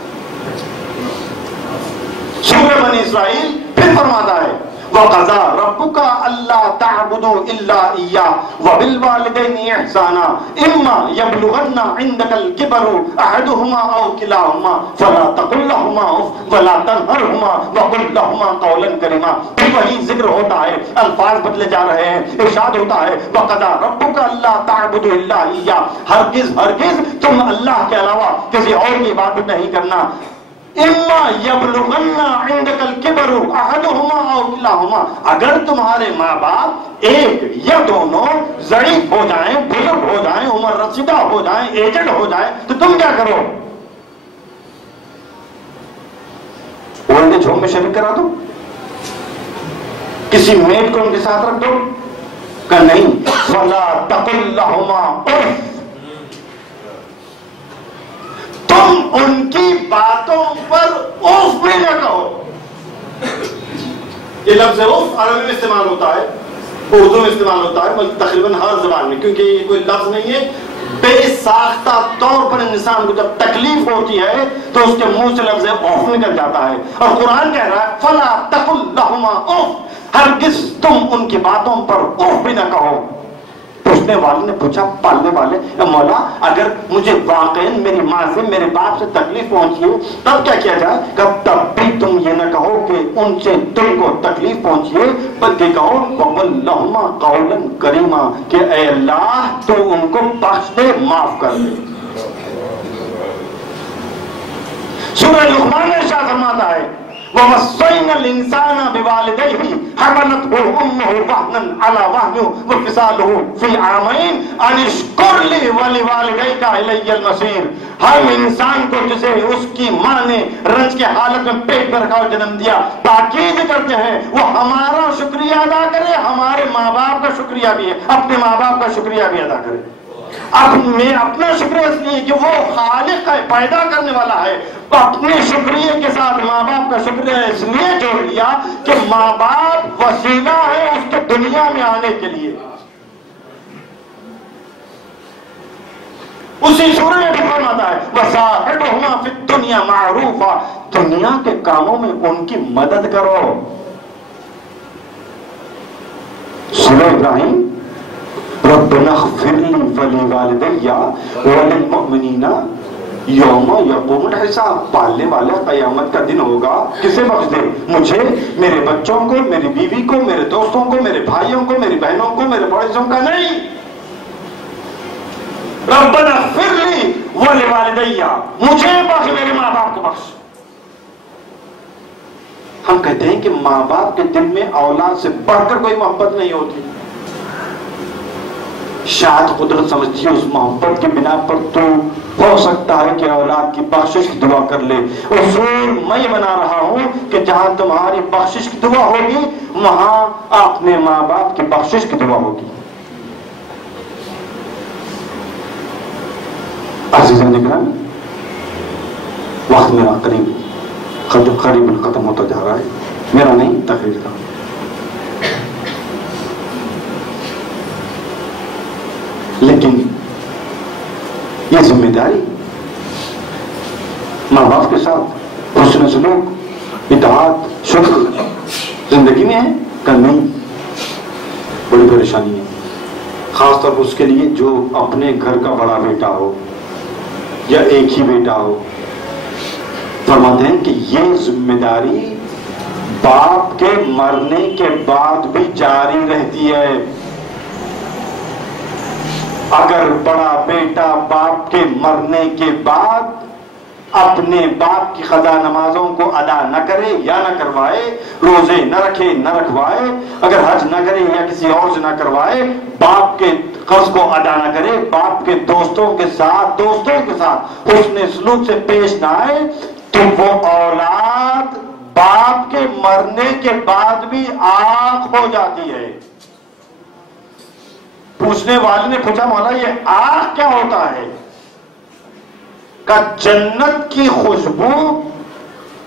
سورہ بنی اسرائیل پھر فرماتا ہے وَقَضَىٰ رَبُّكَ أَلَّا تَعْبُدُوا إِلَّا إِيَّاهُ وَبِالْوَالِدَيْنِ إِحْسَانًا إِمَّا يَبْلُغَنَّ عِندَكَ الْكِبَرُ أَحَدُهُمَا أَوْ كِلَاهُمَا فَلَا تَقُل لَّهُمَا أُفٍّ وَلَا تَنْهَرْهُمَا وَقُل لَّهُمَا قَوْلًا كَرِيمًا۔ پھر وہی ذکر ہوتا ہے، الفاظ بدلے جا رہے ہیں، ارشاد ہوتا ہے وَقَضَىٰ رَبُّكَ أَلَّا تَعْبُدُوا إِلَّا إِيَّاهُ، ہرگز تم اللہ کے علاوہ کسی اور کی عبادت نہیں کرنا۔ اما یبلغن عندک الکبر احدہما او کلاہما، اگر تمہارے ماں باپ ایک یا دونوں ضعیف ہو جائیں، بزرگ ہو جائیں، عمر رسیدہ ہو جائیں، ایجڈ ہو جائیں، تو تم کیا کرو؟ اولڈ ایج ہوم میں شریک کرا دو، کسی میڈ کو ان کے ساتھ رکھ دو، کہ نہیں فلا تقل لہما اف، تم ان کی باتوں پر اوف بھی نہ کہو۔ یہ لفظ اوف عربی میں استعمال ہوتا ہے، اردو میں استعمال ہوتا ہے، بلکہ تقریباً ہر زبان میں، کیونکہ یہ کوئی لفظ نہیں ہے، بے ساختہ طور پر انسان کو جب تکلیف ہوتی ہے تو اس کے منہ سے لفظ اوف نکل جاتا ہے، اور قرآن کہہ رہا ہے فلا تقل لہما اوف، ہرگز تم ان کی باتوں پر اوف بھی نہ کہو۔ پوچھنے والے نے پوچھا، پالنے والے، مولا اگر مجھے واقعی میری ماں سے میرے باپ سے تکلیف پہنچی ہو تب کیا کیا جائے؟ کہ تب بھی تم یہ نہ کہو کہ ان سے تم کو تکلیف پہنچی ہے، بلکہ کہو وَقُل لَّهُمَا قَوْلًا كَرِيمًا، کہ اے اللہ تو ان کو بخش دے، معاف کر دے۔ سورہ لقمان میں ارشاد فرماتا ہے وَوَصَّيْنَا الْإِنسَانَ بِوَالِدَيْهِ حَمَلَتْهُ أُمُّهُ وَهْنًا عَلَى وَهْنٍ وَفِصَالُهُ فِي عَامَيْنِ أَنِ اشْكُرْ لِي وَلِوَالِدَيْكَ إِلَيَّ الْمَصِيرُ، ہم انسان کو جسے اس کی ماں نے رنج کے حالت میں پیٹ میں رکھا اور جنم دیا تاکید کرتے ہیں وہ ہمارا شکریہ ادا کرے، ہمارے ماں باپ کا شکریہ بھی ہے، اپنے ماں باپ کا شکریہ بھی ادا کرے۔ اب میں اپنا شکریہ اس لیے کہ وہ خالق ہے، پیدا کرنے والا ہے، اپنے شکریہ کے ساتھ ماں باپ کا شکریہ اس لیے جوڑ لیا کہ ماں باپ وسیلہ ہے اس کے دنیا میں آنے کے لیے۔ اسی سورہ میں بھی فرماتا ہے وَصَاحِبْهُمَا فِي الدُّنْيَا مَعْرُوفًا، دنیا کے کاموں میں ان کی مدد کرو۔ سورہ ابراہیم ربنا اغفر لی ولیوالدی وللمؤمنین یوم یقوم الحساب، پالنے والا قیامت کا دن ہوگا، کسے بخش دے؟ مجھے، میرے بچوں کو، میری بیوی کو، میرے دوستوں کو، میرے بھائیوں کو، میری بہنوں کو، میرے پڑوسیوں کا نہیں۔ ربنا اغفر لی ولیوالدی، مجھے بخش، میرے ماں باپ کو بخش۔ ہم کہتے ہیں کہ ماں باپ کے دل میں اولاد سے بڑھ کر کوئی محبت نہیں ہوتی، شاید قدرت سمجھتی ہے اس محبت کے بنا پر تو ہو سکتا ہے کہ اولاد کی بخشش کی دعا کر لے۔ اصول میں بنا رہا ہوں کہ جہاں تمہاری بخشش کی دعا ہوگی وہاں اپنے ماں باپ کی بخشش کی دعا ہوگی۔ عزیزان اکرام، وقت میرا قریب ختم ہوتا جا رہا ہے، میرا نہیں تقریر کا۔ لیکن یہ ذمہ داری ماں باپ کے ساتھ حسن سلوک، اطاعت، شکر زندگی میں ہے کہ نہیں؟ بڑی پریشانی ہے، خاص طور پر اس کے لیے جو اپنے گھر کا بڑا بیٹا ہو یا ایک ہی بیٹا ہو۔ فرماتے ہیں کہ یہ ذمہ داری باپ کے مرنے کے بعد بھی جاری رہتی ہے۔ اگر بڑا بیٹا باپ مرنے کے بعد اپنے باپ کی قضا نمازوں کو ادا نہ کرے یا نہ کروائے، روزے نہ رکھے نہ رکھوائے، اگر حج نہ کرے یا کسی اور سے نہ کروائے، باپ کے قرض کو ادا نہ کرے، باپ کے دوستوں کے ساتھ حسن سلوک سے پیش نہ آئے، تو وہ اولاد باپ کے مرنے کے بعد بھی آنکھ ہو جاتی ہے۔ پوچھنے والے نے پوچھا مولا یہ آنکھ کیا ہوتا ہے؟ کہ جنت کی خوشبو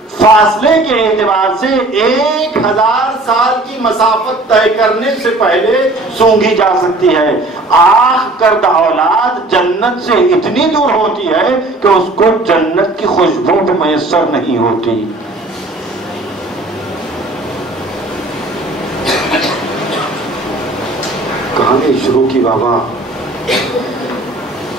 فاصلے کے اعتبار سے 1000 سال کی مسافت طے کرنے سے پہلے سونگھی جا سکتی ہے۔ آنکھ کردہ اولاد جنت سے اتنی دور ہوتی ہے کہ اس کو جنت کی خوشبو بھی میسر نہیں ہوتی۔ کہانی شروع کی بابا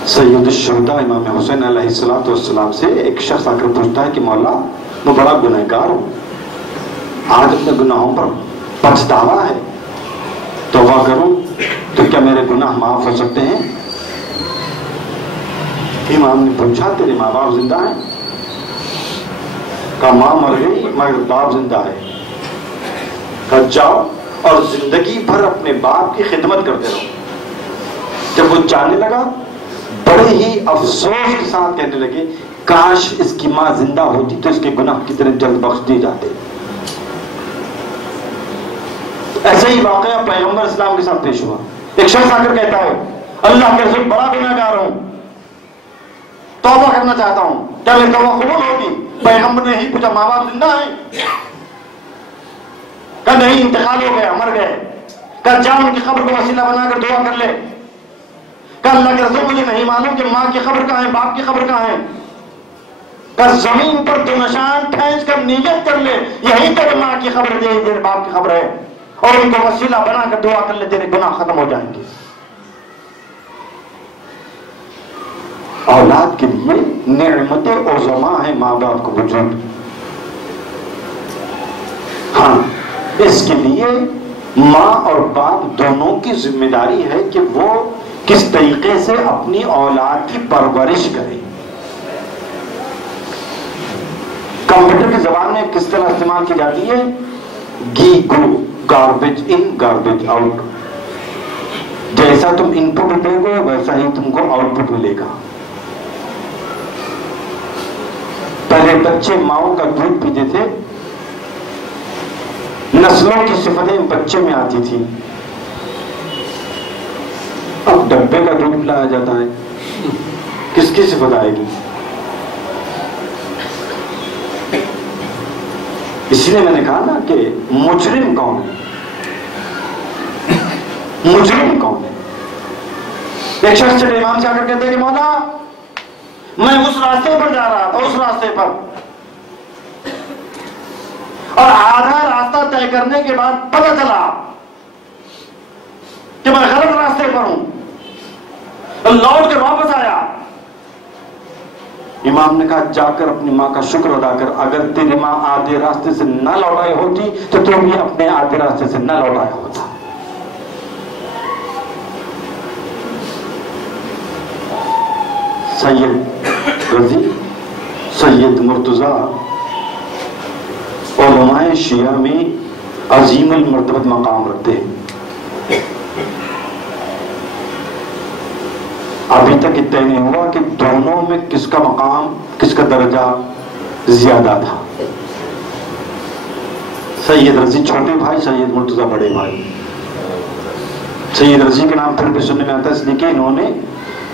سید الشہداء امام حسین علیہ السلام سے ایک شخص آ کر پوچھتا ہے کہ مولا میں بڑا گنہگار ہوں، آج اپنے گناہوں پر پچھتاوا ہے، توبہ کروں تو کیا میرے گناہ معاف ہو سکتے ہیں؟ امام نے پوچھا تیرے ماں باپ زندہ ہیں؟ کہا ماں مر گئی مگر باپ زندہ ہے۔ کہا جاؤ اور زندگی بھر اپنے باپ کی خدمت کرتے رہو۔ جب وہ جانے لگا بڑے ہی افسوس کے ساتھ کہنے لگے کاش اس کی ماں زندہ ہوتی تو اس کے گناہ کتنے جلد بخش دیے جاتے۔ ایسا ہی واقعہ پیغمبر اسلام کے ساتھ پیش ہوا۔ ایک شخص آ کر کہتا ہے اللہ کے رسول بڑا گنہگار ہوں، توبہ کرنا چاہتا ہوں، کیا میری توبہ قبول ہوگی؟ پیغمبر نے ہی پوچھا ماں باپ زندہ ہیں؟ کہ نہیں انتقال ہو گیا، مر گئے۔ کہ جا ان کی قبر کو وسیلہ بنا کر دعا کر لے۔ کہ اللہ کے رسول مجھے نہیں معلوم کہ ماں کی قبر کہاں ہے، باپ کی قبر کہاں ہے۔ کہ زمین پر تو نشان کھینچ کر نیت کر لے یہی تیرے ماں کی قبر ہے، یہی تیرے باپ کی قبر ہے، اور ان کو وسیلہ بنا کر دعا کر لے، تیرے گناہ ختم ہو جائیں گے۔ اولاد کے لیے نعمت عظما ہے ماں باپ کو وجود۔ ہاں اس کے لیے ماں اور باپ دونوں کی ذمہ داری ہے کہ وہ کس طریقے سے اپنی اولاد کی پرورش کریں۔ کمپیوٹر کی زبان میں کس طرح استعمال کی جاتی ہے؟ گی گو، گاربیج ان گاربیج آؤٹ۔ جیسا تم ان پٹ دے گے ویسا ہی تم کو آؤٹ پٹ ملے گا۔ پہلے بچے ماؤں کا دودھ پیتے تھے، نسلوں کی صفتیں بچے میں آتی تھی، اب ڈبے کا دودھ پلایا جاتا ہے، کس کی صفت آئے گی؟ اسی لیے میں نے کہا نا کہ مجرم کون ہے؟ مجرم کون ہے؟ ایک شخص چلے امام سے آ کر کہتے ہیں کہ مولا میں اس راستے پر جا رہا تھا، اس راستے پر، اور آدھا راستہ طے کرنے کے بعد پتہ چلا کہ میں غلط راستے پر ہوں، لوٹ کر واپس آیا۔ امام نے کہا جا کر اپنی ماں کا شکر ادا کر، اگر تیری ماں آدھے راستے سے نہ لوٹائی ہوتی تو تو بھی اپنے آدھے راستے سے نہ لوٹایا ہوتا۔ سید رضی، سید مرتضیٰ علماء شیعہ میں عظیم المرتبت مقام رکھتے ہیں۔ ابھی تک طے نہیں ہوا کہ دونوں میں کس کا مقام، کس کا درجہ زیادہ تھا۔ سید رضی چھوٹے بھائی، سید مرتضیٰ بڑے بھائی۔ سید رضی کے نام پھر بھی سننے میں آتا ہے اس لیے کہ انہوں نے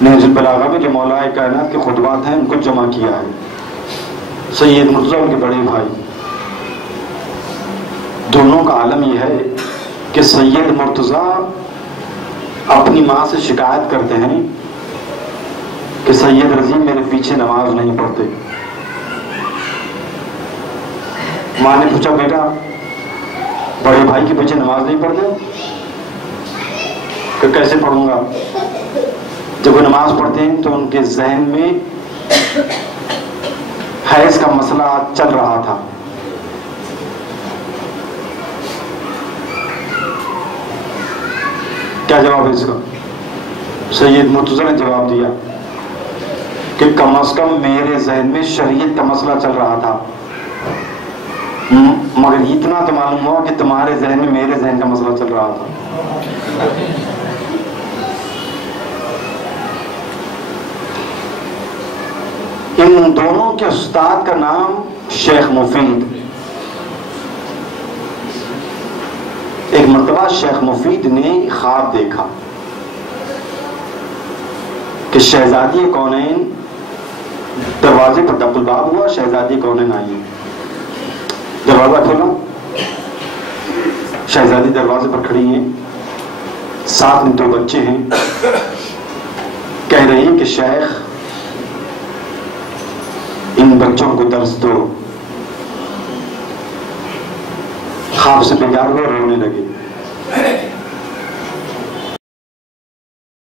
نہج البلاغہ میں جو مولا کائنات کے خطبات ہیں ان کو جمع کیا ہے۔ سید مرتضیٰ ان کے بڑے بھائی۔ دونوں کا عالم یہ ہے کہ سید مرتضیٰ اپنی ماں سے شکایت کرتے ہیں کہ سید رضی میرے پیچھے نماز نہیں پڑھتے۔ ماں نے پوچھا بیٹا بڑے بھائی کے پیچھے نماز نہیں پڑھتے؟ کہ کیسے پڑھوں گا؟ جب وہ نماز پڑھتے ہیں تو ان کے ذہن میں حیض کا مسئلہ چل رہا تھا۔ کیا جواب ہے اس کا؟ سید مرتضیٰ نے جواب دیا کہ کم از کم میرے ذہن میں شریعت کا مسئلہ چل رہا تھا، مگر اتنا تو معلوم ہوا کہ تمہارے ذہن میں میرے ذہن کا مسئلہ چل رہا تھا۔ ان دونوں کے استاد کا نام شیخ مفید۔ ایک مرتبہ شیخ مفید نے خواب دیکھا کہ شہزادی کونین، دروازے پر دق الباب ہوا، شہزادی کونین آئی، دروازہ کھولا، شہزادی دروازے پر کھڑی ہیں، ساتھ میں 2 بچے ہیں، کہہ رہی ہیں کہ شیخ ان بچوں کو درس دو۔ خواب سے بیدار ہوئے، رونے لگے۔